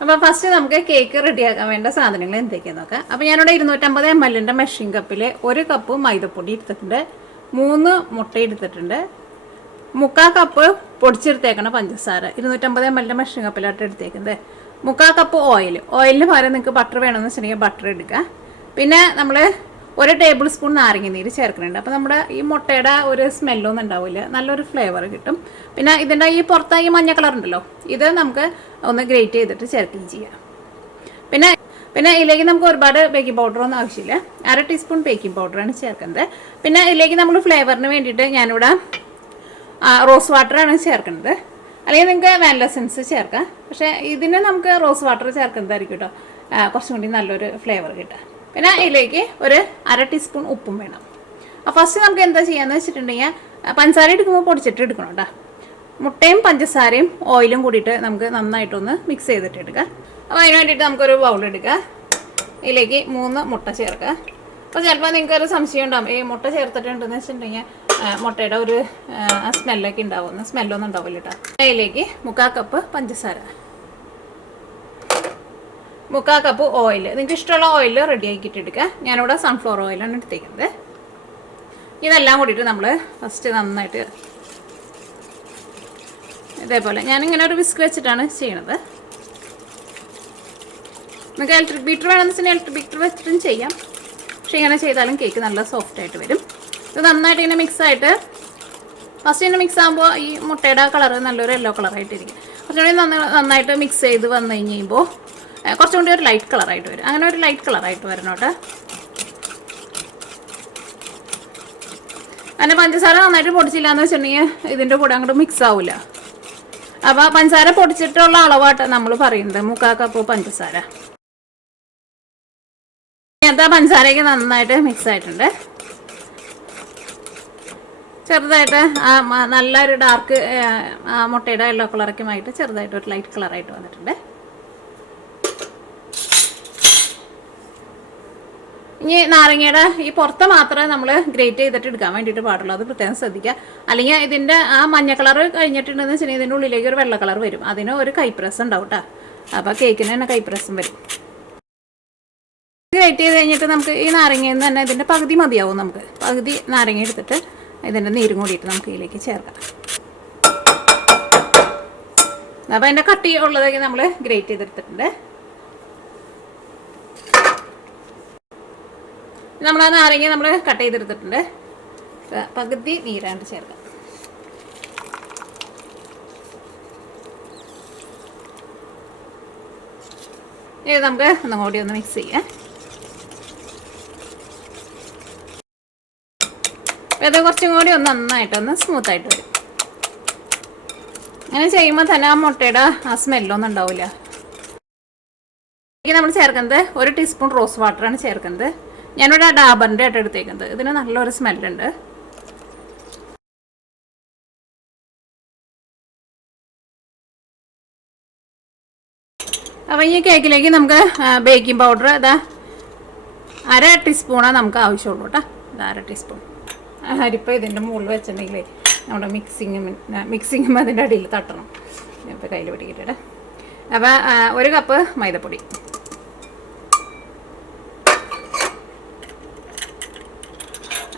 അപ്പോൾ ഫസ്റ്റ് നമുക്ക് കേക്ക് റെഡിയാക്കാൻ വേണ്ട സാധനങ്ങൾ എന്തൊക്കെയാണെന്ന് നോക്കാം. അപ്പോൾ ഞാനിവിടെ 250 ml മെഷറിംഗ് കപ്പിൽ 1 കപ്പ് മൈദപ്പൊടി എടുത്തിട്ടുണ്ട്, 3 മുട്ട എടുത്തിട്ടുണ്ട്, 3/4 കപ്പ് പൊടിച്ചെടുത്തേക്കണം പഞ്ചസാര, 250 ml മെഷറിംഗ് കപ്പിലായിട്ട് എടുത്തേക്കുന്നത്, 3/4 കപ്പ് ഓയിലിന് പകരം നിങ്ങൾക്ക് ബട്ടർ വേണമെന്ന് വെച്ചിട്ടുണ്ടെങ്കിൽ ബട്ടർ എടുക്കുക. പിന്നെ നമ്മൾ 1 ടേബിൾ സ്പൂൺ നാരങ്ങ നീര് ചേർക്കുന്നുണ്ട്. അപ്പോൾ നമ്മുടെ ഈ മുട്ടയുടെ ഒരു സ്മെല്ലൊന്നും ഉണ്ടാവില്ല, നല്ലൊരു ഫ്ലേവർ കിട്ടും. പിന്നെ ഇതിൻ്റെ ഈ പുറത്തായി മഞ്ഞ കളർ ഉണ്ടല്ലോ, ഇത് നമുക്ക് ഒന്ന് ഗ്രേറ്റ് ചെയ്തിട്ട് ചേർക്കുകയും ചെയ്യാം. പിന്നെ ഇതിലേക്ക് നമുക്ക് ഒരുപാട് ബേക്കിംഗ് പൗഡറൊന്നും ആവശ്യമില്ല, 1/2 ടീസ്പൂൺ ബേക്കിംഗ് പൗഡറാണ് ചേർക്കുന്നത്. പിന്നെ ഇതിലേക്ക് നമ്മൾ ഫ്ലേവറിന് വേണ്ടിയിട്ട് ഞാനിവിടെ റോസ് വാട്ടറാണ് ചേർക്കുന്നത്, അല്ലെങ്കിൽ നിങ്ങൾക്ക് വാനില എസൻസ് ചേർക്കാം. പക്ഷേ ഇതിന് നമുക്ക് റോസ് വാട്ടർ ചേർക്കുന്നതായിരിക്കും കേട്ടോ കുറച്ചും കൂടി നല്ലൊരു ഫ്ലേവർ കിട്ടുക. പിന്നെ ഇതിലേക്ക് 1/2 ടീസ്പൂൺ ഉപ്പും വേണം. ഫസ്റ്റ് നമുക്ക് എന്താ ചെയ്യാന്ന് വെച്ചിട്ടുണ്ടെങ്കിൽ പഞ്ചസാര എടുക്കുമ്പോൾ പൊടിച്ചിട്ട് എടുക്കണം കേട്ടോ. മുട്ടയും പഞ്ചസാരയും ഓയിലും കൂടിയിട്ട് നമുക്ക് നന്നായിട്ടൊന്ന് മിക്സ് ചെയ്തിട്ട് എടുക്കുക. അപ്പോൾ അതിന് വേണ്ടിയിട്ട് നമുക്കൊരു ബൗൾ എടുക്കുക, ഇതിലേക്ക് 3 മുട്ട ചേർക്കുക. അപ്പോൾ ചിലപ്പോൾ നിങ്ങൾക്കൊരു സംശയം ഉണ്ടാകും, ഈ മുട്ട ചേർത്തിട്ടുണ്ടെന്ന് വെച്ചിട്ടുണ്ടെങ്കിൽ മുട്ടയുടെ ഒരു സ്മെല്ലൊക്കെ ഉണ്ടാവുമെന്ന്. സ്മെല്ലൊന്നും ഉണ്ടാവില്ല കേട്ടോ. അതിലേക്ക് 3/4 കപ്പ് പഞ്ചസാര, 3/4 കപ്പ് ഓയിൽ, നിങ്ങൾക്ക് ഇഷ്ടമുള്ള ഓയിൽ റെഡി ആക്കിയിട്ട് എടുക്കുക. ഞാനിവിടെ സൺഫ്ലവർ ഓയിലാണ് എടുത്തേക്കുന്നത്. ഇതെല്ലാം കൂടിയിട്ട് നമ്മൾ ഫസ്റ്റ് നന്നായിട്ട് ഇതേപോലെ ഞാനിങ്ങനെ ഒരു വിസ്ക് വെച്ചിട്ടാണ് ചെയ്യണത്. നിങ്ങൾക്ക് ഇലക്ട്രിക് ബീറ്റർ വേണമെന്ന് വെച്ചാൽ ഇലക്ട്രിക് ബീറ്റർ വെച്ചിട്ടും ചെയ്യാം, പക്ഷേ ഇങ്ങനെ ചെയ്താലും കേക്ക് നല്ല സോഫ്റ്റ് ആയിട്ട് വരും. ഇത് നന്നായിട്ട് ഇങ്ങനെ മിക്സായിട്ട് ഫസ്റ്റ് ഇങ്ങനെ മിക്സ് ആകുമ്പോൾ ഈ മുട്ടയുടെ കളർ നല്ലൊരു യെല്ലോ കളറായിട്ടിരിക്കും. കുറച്ചുകൂടി നന്നായിട്ട് മിക്സ് ചെയ്ത് വന്നു കഴിയുമ്പോൾ കുറച്ചും കൂടി ഒരു ലൈറ്റ് കളറായിട്ട് വരും. അങ്ങനെ ഒരു ലൈറ്റ് കളറായിട്ട് വരണം കേട്ടോ. അങ്ങനെ പഞ്ചസാര നന്നായിട്ട് പൊടിച്ചില്ല എന്ന് വെച്ചിട്ടുണ്ടെങ്കിൽ ഇതിൻ്റെ കൂടെ അങ്ങോട്ട് മിക്സ് ആവില്ല. അപ്പോൾ പഞ്ചസാര പൊടിച്ചിട്ടുള്ള അളവാട്ട് നമ്മൾ പറയുന്നത് 3/4 കപ്പ് പഞ്ചസാര. ഇങ്ങനത്തെ പഞ്ചസാരയൊക്കെ നന്നായിട്ട് മിക്സ് ആയിട്ടുണ്ട്. ചെറുതായിട്ട് നല്ലൊരു ഡാർക്ക് മുട്ടയുടെ യെല്ലോ കളറൊക്കെ ആയിട്ട് ചെറുതായിട്ട് ഒരു ലൈറ്റ് കളറായിട്ട് വന്നിട്ടുണ്ട്. ഇനി നാരങ്ങയുടെ ഈ പുറത്ത് മാത്രമേ നമ്മൾ ഗ്രേറ്റ് ചെയ്തിട്ട് എടുക്കാൻ വേണ്ടിയിട്ട് പാടുള്ളൂ, അത് പ്രത്യേകം ശ്രദ്ധിക്കുക. അല്ലെങ്കിൽ ഇതിൻ്റെ ആ മഞ്ഞ കളർ കഴിഞ്ഞിട്ടുണ്ടെന്ന് വെച്ചിട്ടുണ്ടെങ്കിൽ ഇതിൻ്റെ ഉള്ളിലേക്ക് ഒരു വെള്ള കളർ വരും, അതിന് ഒരു കൈപ്രസ് ഉണ്ടാവും കേട്ടോ. അപ്പോൾ കേക്കിന് തന്നെ കൈപ്രസും വരും. ഗ്രേറ്റ് ചെയ്ത് കഴിഞ്ഞിട്ട് നമുക്ക് ഈ നാരങ്ങയിൽ നിന്ന് തന്നെ ഇതിൻ്റെ പകുതി മതിയാവും. നമുക്ക് പകുതി നാരങ്ങ എടുത്തിട്ട് ഇതിൻ്റെ നീരും കൂടിയിട്ട് നമുക്ക് ഇതിലേക്ക് ചേർക്കാം. അപ്പോൾ അതിൻ്റെ കട്ടി ഉള്ളതൊക്കെ നമ്മൾ ഗ്രേറ്റ് ചെയ്തെടുത്തിട്ടുണ്ട്. നമ്മൾ ആ നാരങ്ങ നമ്മൾ കട്ട് ചെയ്തെടുത്തിട്ടുണ്ട്, പകുതി നീരാണ്ട് ചേർക്കാം. ഇത് നമുക്ക് ഒന്നും കൂടി ഒന്ന് മിക്സ് ചെയ്യാം. ഇത് കുറച്ചും കൂടി ഒന്ന് നന്നായിട്ടൊന്ന് സ്മൂത്തായിട്ട് വരും. അങ്ങനെ ചെയ്യുമ്പോൾ തന്നെ ആ മുട്ടയുടെ ആ സ്മെല്ലൊന്നും ഉണ്ടാവില്ല. നമ്മൾ ചേർക്കുന്നത് 1 ടീസ്പൂൺ റോസ് വാട്ടറാണ് ചേർക്കുന്നത്. ഞാനിവിടെ ഡാബറിൻ്റെ ആയിട്ട് എടുത്തേക്കുന്നത്, ഇതിന് നല്ലൊരു സ്മെല്ലുണ്ട്. അപ്പോൾ ഈ കേക്കിലേക്ക് നമുക്ക് ബേക്കിംഗ് പൗഡർ ഇതാ 1/2 ടീസ്പൂണാണ് നമുക്ക് ആവശ്യമുള്ളൂ കേട്ടോ. ഇത് 1/2 ടീസ്പൂൺ. അരിപ്പം ഇതിൻ്റെ മുകളിൽ വെച്ചിട്ടുണ്ടെങ്കിലേ നമ്മുടെ മിക്സിങ്ങും അതിൻ്റെ അടിയിൽ തട്ടണം. ഇപ്പോൾ കയ്യിൽ പിടിക്കിട്ടെ. അപ്പോൾ 1 കപ്പ് മൈദപ്പൊടി,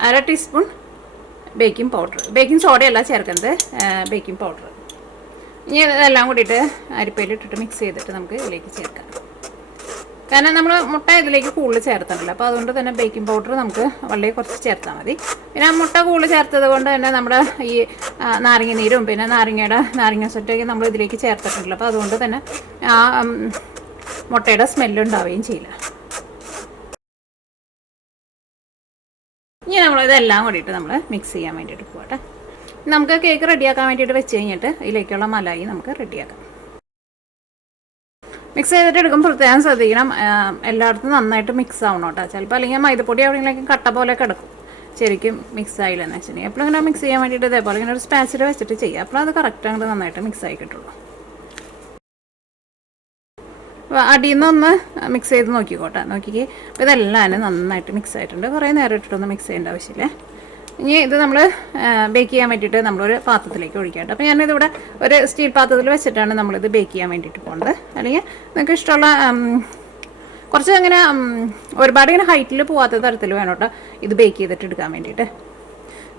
1/2 ടീസ്പൂൺ ബേക്കിംഗ് പൗഡർ, ബേക്കിംഗ് സോഡയല്ല ചേർക്കുന്നത്, ബേക്കിംഗ് പൗഡർ. ഇനി ഇതെല്ലാം കൂടിയിട്ട് അരിപ്പയിലിട്ടിട്ട് മിക്സ് ചെയ്തിട്ട് നമുക്ക് ഇതിലേക്ക് ചേർക്കാം. കാരണം നമ്മൾ മുട്ട ഇതിലേക്ക് കൂടുതൽ ചേർത്തിട്ടില്ല, അപ്പോൾ അതുകൊണ്ട് തന്നെ ബേക്കിംഗ് പൗഡർ നമുക്ക് വളരെ കുറച്ച് ചേർത്താൽ മതി. പിന്നെ മുട്ട കൂടുതൽ ചേർത്തത് കൊണ്ട് തന്നെ നമ്മുടെ ഈ നാരങ്ങ നീരും പിന്നെ നാരങ്ങ സൊറ്റൊക്കെ നമ്മൾ ഇതിലേക്ക് ചേർത്തിട്ടില്ല, അപ്പോൾ അതുകൊണ്ട് തന്നെ ആ മുട്ടയുടെ സ്മെല്ലുണ്ടാവുകയും ചെയ്യില്ല. ഇനി നമ്മളിതെല്ലാം കൂടിയിട്ട് നമ്മൾ മിക്സ് ചെയ്യാൻ വേണ്ടിയിട്ട് പോകട്ടെ. നമുക്ക് കേക്ക് റെഡിയാക്കാൻ വേണ്ടിയിട്ട് വെച്ച് കഴിഞ്ഞിട്ട് ഇതിലേക്കുള്ള മലായി നമുക്ക് റെഡിയാക്കാം. മിക്സ് ചെയ്തിട്ട് എടുക്കുമ്പോൾ പ്രത്യേകം ശ്രദ്ധിക്കണം, എല്ലായിടത്തും നന്നായിട്ട് മിക്സ് ആവണം കേട്ടോ. ചിലപ്പോൾ അല്ലെങ്കിൽ മൈദപ്പൊടി എവിടെയെങ്കിലും കട്ട പോലെ കിടക്കും, ശരിക്കും മിക്സ് ആയില്ലെന്ന് വെച്ചിട്ടുണ്ടെങ്കിൽ. എപ്പോഴും ഇങ്ങനെ മിക്സ് ചെയ്യാൻ വേണ്ടിയിട്ട് ഇതേപോലെ ഇങ്ങനെ ഒരു സ്പാച്ചിൽ വെച്ചിട്ട് ചെയ്യുക, അപ്പോൾ അത് കറക്റ്റ് അങ്ങോട്ട് നന്നായിട്ട് മിക്സ് ആയി കിട്ടുള്ളൂ. അടിയിൽ നിന്നൊന്ന് മിക്സ് ചെയ്ത് നോക്കിക്കോട്ടെ, നോക്കിക്കേ. അപ്പോൾ ഇതെല്ലാം നന്നായിട്ട് മിക്സ് ആയിട്ടുണ്ട്. കുറേ നേരം ഇട്ടിട്ടൊന്നും മിക്സ് ചെയ്യേണ്ട ആവശ്യമില്ല. ഇനി ഇത് നമ്മൾ ബേക്ക് ചെയ്യാൻ വേണ്ടിയിട്ട് നമ്മളൊരു പാത്രത്തിലേക്ക് ഒഴിക്കാം കേട്ടോ. അപ്പോൾ ഞാനിതിവിടെ ഒരു സ്റ്റീൽ പാത്രത്തിൽ വെച്ചിട്ടാണ് നമ്മളിത് ബേക്ക് ചെയ്യാൻ വേണ്ടിയിട്ട് പോകുന്നത്. അല്ലെങ്കിൽ നിങ്ങൾക്ക് ഇഷ്ടമുള്ള കുറച്ച് അങ്ങനെ ഒരുപാട് ഇങ്ങനെ ഹൈറ്റിൽ പോകാത്ത തരത്തിൽ വേണം കേട്ടോ ഇത് ബേക്ക് ചെയ്തിട്ട് എടുക്കാൻ വേണ്ടിയിട്ട്.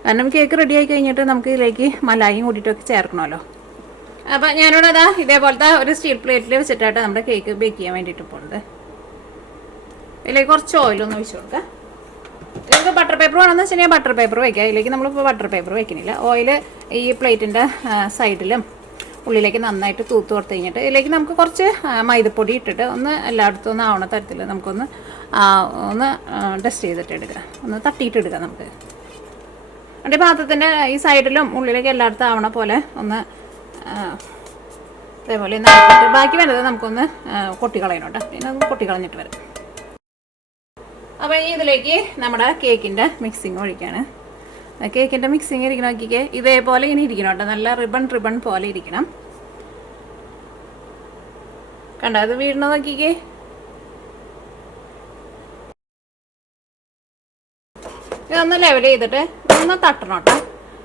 കാരണം കേക്ക് റെഡി ആയി കഴിഞ്ഞിട്ട് നമുക്ക് ഇതിലേക്ക് മലായും കൂട്ടിയിട്ടൊക്കെ ചേർക്കണമല്ലോ. അപ്പോൾ ഞാനിവിടെ അതാ ഇതേപോലത്തെ ഒരു സ്റ്റീൽ പ്ലേറ്റിൽ വെച്ചിട്ടായിട്ട് നമ്മുടെ കേക്ക് ബേക്ക് ചെയ്യാൻ വേണ്ടിയിട്ട് പോകുന്നത്. ഇതിലേക്ക് കുറച്ച് ഓയിലൊന്ന് ഒഴിച്ച് കൊടുക്കാം. നിങ്ങൾക്ക് ബട്ടർ പേപ്പർ വേണമെന്ന് വെച്ച് കഴിഞ്ഞാൽ ബട്ടർ പേപ്പർ വയ്ക്കുക. ഇതിലേക്ക് നമ്മളിപ്പോൾ ബട്ടർ പേപ്പർ വയ്ക്കുന്നില്ല. ഓയിൽ ഈ പ്ലേറ്റിൻ്റെ സൈഡിലും ഉള്ളിലേക്ക് നന്നായിട്ട് തൂത്ത് കൊടുത്ത് കഴിഞ്ഞിട്ട് ഇതിലേക്ക് നമുക്ക് കുറച്ച് മൈദപ്പൊടി ഇട്ടിട്ട് ഒന്ന് എല്ലായിടത്തും ഒന്ന് ആവണ തരത്തിൽ നമുക്കൊന്ന് ഒന്ന് ഡസ്റ്റ് ചെയ്തിട്ട് എടുക്കാം, ഒന്ന് തട്ടിയിട്ട് എടുക്കാം നമുക്ക്. അതിൻ്റെ പാത്രത്തിൻ്റെ ഈ സൈഡിലും ഉള്ളിലേക്ക് എല്ലായിടത്തും ആവണ പോലെ ഒന്ന് അതേപോലെ നാട്ടിട്ട് ബാക്കി വേണ്ടത് നമുക്കൊന്ന് കൊട്ടിക്കളയണം കേട്ടോ. പിന്നെ ഒന്ന് കൊട്ടിക്കളഞ്ഞിട്ട് വരാം. അപ്പോൾ ഈ ഇതിലേക്ക് നമ്മുടെ കേക്കിൻ്റെ മിക്സിങ് ഒഴിക്കുകയാണ്. കേക്കിൻ്റെ മിക്സിങ് ഇരിക്കണം നോക്കിക്കേ, ഇതേപോലെ ഇങ്ങനെ ഇരിക്കണം കേട്ടോ. നല്ല റിബൺ പോലെ ഇരിക്കണം. കണ്ടോ അത് വീഴണ നോക്കിക്കേ. ഇതൊന്ന് ലെവൽ ചെയ്തിട്ട് ഒന്ന് തട്ടണം കേട്ടോ.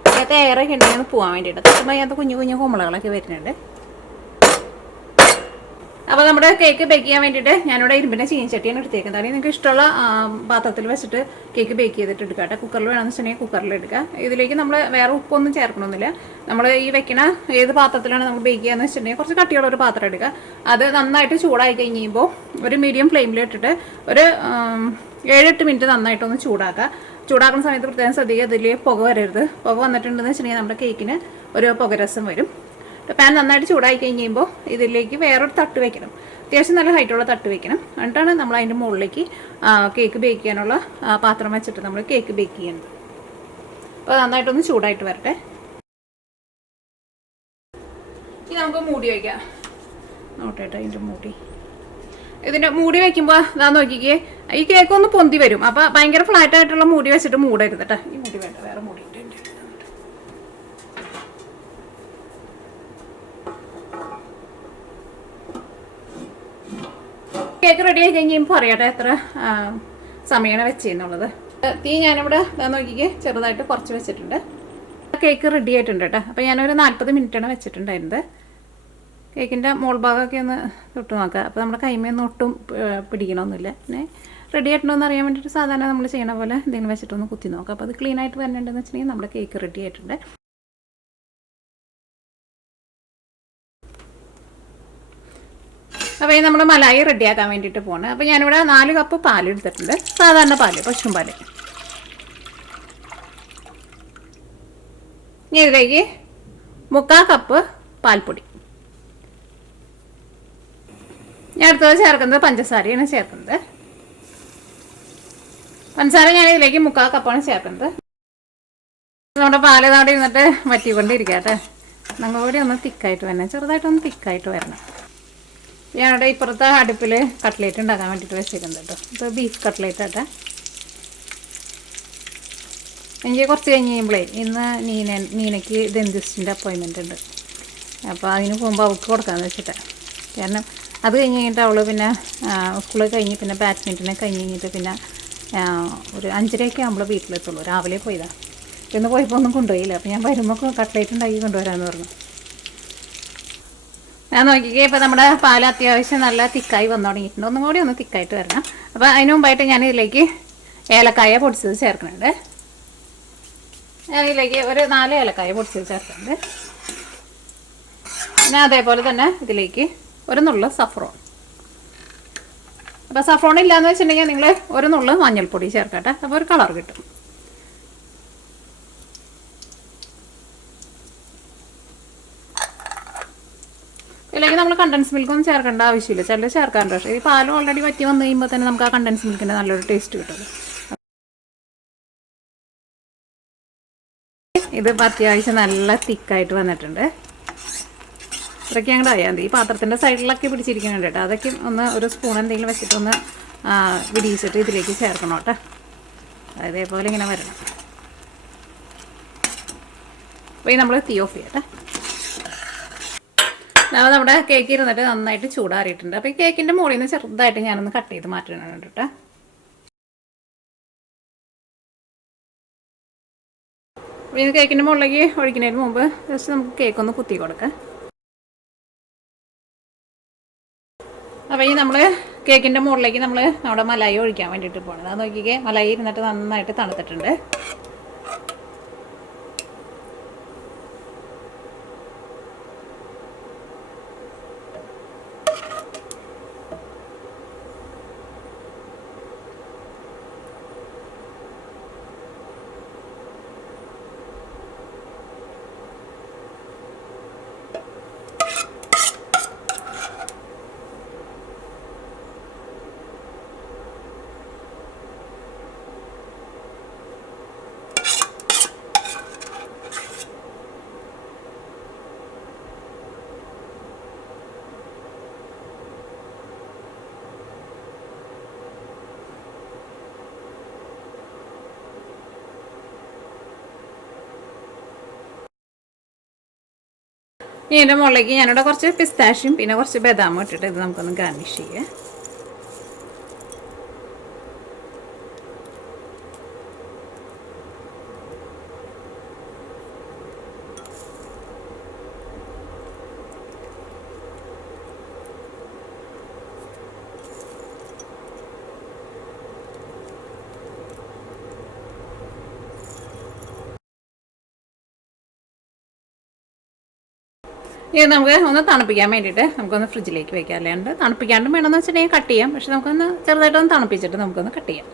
അതിനകത്ത് എയറൊക്കെ ഉണ്ടെങ്കിൽ ഒന്ന് പോകാൻ വേണ്ടിയിട്ട്. തട്ടുമ്പോൾ അതിനകത്ത് കുഞ്ഞു കുഞ്ഞു കുമ്പളകളൊക്കെ വരുന്നുണ്ട്. അപ്പോൾ നമ്മുടെ കേക്ക് ബേക്ക് ചെയ്യാൻ വേണ്ടിയിട്ട് ഞാനിവിടെ ഇരുമ്പിൻ്റെ ചീനിച്ചട്ടിയാണ് എടുത്തേക്കുന്നത്. അല്ലെങ്കിൽ നിങ്ങൾക്ക് ഇഷ്ടമുള്ള പാത്രത്തിൽ വെച്ചിട്ട് കേക്ക് ബേക്ക് ചെയ്തിട്ട് എടുക്കുക കേട്ടോ. കുക്കറിൽ വേണമെന്ന് വെച്ചിട്ടുണ്ടെങ്കിൽ കുക്കറിൽ എടുക്കുക. ഇതിലേക്ക് നമ്മൾ വേറെ ഉപ്പൊന്നും ചേർക്കണമെന്നില്ല. നമ്മൾ ഈ വെക്കണ ഏത് പാത്രത്തിലാണ് നമ്മൾ ബേക്ക് ചെയ്യാന്ന് വെച്ചിട്ടുണ്ടെങ്കിൽ കുറച്ച് കട്ടിയുള്ള ഒരു പാത്രം എടുക്കുക. അത് നന്നായിട്ട് ചൂടായി കഴിയുമ്പോൾ ഒരു മീഡിയം ഫ്ലെയിമിൽ ഇട്ടിട്ട് ഒരു 7-8 മിനിറ്റ് നന്നായിട്ടൊന്ന് ചൂടാക്കുക. ചൂടാക്കുന്ന സമയത്ത് പ്രത്യേകം ശ്രദ്ധിക്കുക, ഇതിൽ പുക വരരുത്. പുക വന്നിട്ടുണ്ടെന്ന് വെച്ചിട്ടുണ്ടെങ്കിൽ നമ്മുടെ കേക്കിന് ഒരു പുകരസം വരും. പാൻ നന്നായിട്ട് ചൂടായി കഴിയുമ്പോൾ ഇതിലേക്ക് വേറൊരു തട്ട് വെക്കണം. അത്യാവശ്യം നല്ല ഹൈറ്റുള്ള തട്ട് വെക്കണം. എന്നിട്ടാണ് നമ്മൾ അതിൻ്റെ മുകളിലേക്ക് കേക്ക് ബേക്ക് ചെയ്യാനുള്ള പാത്രം വെച്ചിട്ട് നമ്മൾ കേക്ക് ബേക്ക് ചെയ്യുന്നത്. അപ്പോൾ നന്നായിട്ടൊന്ന് ചൂടായിട്ട് വരട്ടെ. ഇനി നമുക്ക് മൂടി വയ്ക്കാം. നോട്ടേട്ടോ ഇതിൻ്റെ മൂടി. ഇതിൻ്റെ മൂടി വയ്ക്കുമ്പോൾ ഇതാ നോക്കിക്കേ, ഈ കേക്ക് ഒന്ന് പൊന്തി വരും. അപ്പോൾ ഭയങ്കര ഫ്ലാറ്റായിട്ടുള്ള മൂടി വെച്ചിട്ട് മൂടരുത് കേട്ടോ. ഈ മൂടി വേണ്ട, വേറെ മൂടി ഉണ്ട്. കേക്ക് റെഡി ആയി കഴിയുമ്പോൾ അറിയാട്ടെ എത്ര സമയമാണ് വെച്ചെന്നുള്ളത്. തീ ഞാനിവിടെ നോക്കിക്ക് ചെറുതായിട്ട് കുറച്ച് വെച്ചിട്ടുണ്ട്. കേക്ക് റെഡി ആയിട്ടുണ്ട് കേട്ടോ. അപ്പോൾ ഞാനൊരു 40 മിനിറ്റാണ് വെച്ചിട്ടുണ്ടായിരുന്നത്. കേക്കിൻ്റെ മോൾ ഭാഗമൊക്കെ ഒന്ന് തൊട്ട് നോക്കുക. അപ്പോൾ നമ്മുടെ കൈമയൊന്നും ഒട്ടും പിടിക്കണമൊന്നുമില്ല. പിന്നെ റെഡി ആയിട്ടുണ്ടോയെന്ന് അറിയാൻ വേണ്ടിയിട്ട് സാധാരണ നമ്മൾ ചെയ്യണ പോലെ എന്തെങ്കിലും വെച്ചിട്ടൊന്ന് കുത്തി നോക്കുക. അപ്പോൾ അത് ക്ലീൻ ആയിട്ട് വരേണ്ടതെന്ന് വെച്ചിട്ടുണ്ടെങ്കിൽ നമ്മുടെ കേക്ക് റെഡി ആയിട്ടുണ്ട്. അപ്പോൾ ഈ നമ്മൾ മലായി റെഡിയാക്കാൻ വേണ്ടിയിട്ട് പോകണം. അപ്പോൾ ഞാനിവിടെ 4 കപ്പ് പാൽ എടുത്തിട്ടുണ്ട്. സാധാരണ പാല്, പശുവും പാല്. ഇനി ഇതിലേക്ക് 3/4 കപ്പ് പാൽപ്പൊടി. ഞാൻ അടുത്തത് ചേർക്കുന്നത് പഞ്ചസാരയാണ് ചേർക്കുന്നത്. പഞ്ചസാര ഞാൻ ഇതിലേക്ക് 3/4 കപ്പാണ് ചേർക്കുന്നത്. നമ്മുടെ പാല് അവിടെ ഇരുന്നിട്ട് വറ്റിക്കൊണ്ടിരിക്കട്ടെ. നമ്മൾ കൂടി ഒന്ന് തിക്കായിട്ട് വരണം, ചെറുതായിട്ടൊന്ന് തിക്കായിട്ട് വരണം. ഞാനിവിടെ ഇപ്പുറത്തെ അടുപ്പിൽ കട്ട്ലേറ്റ് ഉണ്ടാക്കാൻ വേണ്ടിയിട്ട് വെച്ചേക്കുന്നത് കേട്ടോ. ഇപ്പോൾ ബീഫ് കട്ട്ലേറ്റ് ആട്ടെ. എനിക്ക് കുറച്ച് കഴിഞ്ഞ് കഴിയുമ്പോഴേ ഇന്ന് നീനയ്ക്ക് ഡെന്റിസ്റ്റിൻ്റെ അപ്പോയിൻമെൻ്റ് ഉണ്ട്. അപ്പോൾ അതിന് പോകുമ്പോൾ അവൾക്ക് കൊടുക്കാമെന്ന് വെച്ചിട്ട്. കാരണം അത് കഴിഞ്ഞ് കഴിഞ്ഞിട്ട് അവൾ പിന്നെ സ്കൂളിൽ കഴിഞ്ഞ് പിന്നെ ബാഡ്മിൻ്റനെ കഴിഞ്ഞ് കഴിഞ്ഞിട്ട് പിന്നെ ഒരു 5:30 ആകുമ്പോൾ വീട്ടിലെത്തുള്ളൂ. രാവിലെ പോയതാണ്. ഇന്ന് പോയപ്പോൾ ഒന്നും കൊണ്ടുപോയില്ല. അപ്പോൾ ഞാൻ വരുമ്പോൾ കട്ട്ലേറ്റ് ഉണ്ടാക്കി കൊണ്ടുവരാമെന്ന് പറഞ്ഞു. ഞാൻ നോക്കിക്കേ, ഇപ്പോൾ നമ്മുടെ പാൽ അത്യാവശ്യം നല്ല തിക്കായി വന്നു തുടങ്ങിയിട്ടുണ്ട്. ഒന്നും കൂടി ഒന്ന് തിക്കായിട്ട് വരണം. അപ്പോൾ അതിന് മുമ്പായിട്ട് ഞാൻ ഇതിലേക്ക് ഏലക്കായ പൊടിച്ചത് ചേർക്കുന്നുണ്ട്. ഞാൻ ഇതിലേക്ക് ഒരു 4 ഏലക്കായ പൊടിച്ചത് ചേർക്കുന്നുണ്ട്. പിന്നെ അതേപോലെ തന്നെ ഇതിലേക്ക് ഒരു നുള്ള് സഫ്രോൺ. അപ്പോൾ സഫ്രോൺ ഇല്ലയെന്ന് വെച്ചിട്ടുണ്ടെങ്കിൽ നിങ്ങൾ ഒരു നുള്ള് മഞ്ഞൾപ്പൊടി ചേർക്കട്ടെ. അപ്പോൾ ഒരു കളർ കിട്ടും. ഇതിലേക്ക് നമ്മൾ കണ്ടൻസ് മിൽക്കൊന്നും ചേർക്കേണ്ട ആവശ്യമില്ല. ചില ചേർക്കാറുണ്ട്. പക്ഷേ ഈ പാലും ഓൾറെഡി വറ്റി വന്നു കഴിയുമ്പോൾ തന്നെ നമുക്ക് ആ കണ്ടൻസ് മിൽക്കിൻ്റെ നല്ലൊരു ടേസ്റ്റ് കിട്ടും. ഇതിപ്പോൾ അത്യാവശ്യം നല്ല തിക്കായിട്ട് വന്നിട്ടുണ്ട്. ഇത്രയ്ക്ക് അങ്ങോട്ട് ആയാൽ മതി. ഈ പാത്രത്തിൻ്റെ സൈഡിലൊക്കെ പിടിച്ചിരിക്കുന്നുണ്ട് കേട്ടോ. അതൊക്കെ ഒന്ന് ഒരു സ്പൂൺ എന്തെങ്കിലും വെച്ചിട്ടൊന്ന് വിടിയിച്ചിട്ട് ഇതിലേക്ക് ചേർക്കണം കേട്ടോ. അതേപോലെ ഇങ്ങനെ വരണം. അപ്പോൾ ഈ നമ്മൾ തീ ഓഫ് ചെയ്യട്ടെ. നമ്മുടെ കേക്ക് ഇരുന്നിട്ട് നന്നായിട്ട് ചൂടാറിയിട്ടുണ്ട്. അപ്പോൾ ഈ കേക്കിൻ്റെ മുകളിൽ നിന്ന് ചെറുതായിട്ട് ഞാനൊന്ന് കട്ട് ചെയ്ത് മാറ്റുന്നുണ്ട് കേട്ടോ. ഇത് കേക്കിൻ്റെ മുകളിലേക്ക് ഒഴിക്കുന്നതിന് മുമ്പ് ജസ്റ്റ് നമുക്ക് കേക്ക് ഒന്ന് കുത്തി കൊടുക്കാം. അപ്പോൾ ഈ നമ്മൾ കേക്കിൻ്റെ മുകളിലേക്ക് നമ്മൾ നമ്മുടെ മലായി ഒഴിക്കാൻ വേണ്ടിയിട്ട് പോകണത്. അത് നോക്കിക്കേ, മലായി ഇരുന്നിട്ട് നന്നായിട്ട് തണുത്തിട്ടുണ്ട്. ഇതിൻ്റെ മുകളിലേക്ക് ഞാനിവിടെ കുറച്ച് പിസ്താഷ്യം പിന്നെ കുറച്ച് ബദാമും ഇട്ടിട്ട് ഇത് നമുക്കൊന്ന് ഗാർണിഷ് ചെയ്യാം. ഇത് നമുക്ക് ഒന്ന് തണുപ്പിക്കാൻ വേണ്ടിയിട്ട് നമുക്കൊന്ന് ഫ്രിഡ്ജിലേക്ക് വെക്കാം. അല്ലാണ്ട് തണുപ്പിക്കാണ്ടും വേണമെന്ന് വെച്ചിട്ടുണ്ടെങ്കിൽ കട്ട് ചെയ്യാം. പക്ഷെ നമുക്കൊന്ന് ചെറുതായിട്ടൊന്ന് തണുപ്പിച്ചിട്ട് നമുക്കൊന്ന് കട്ട് ചെയ്യാം.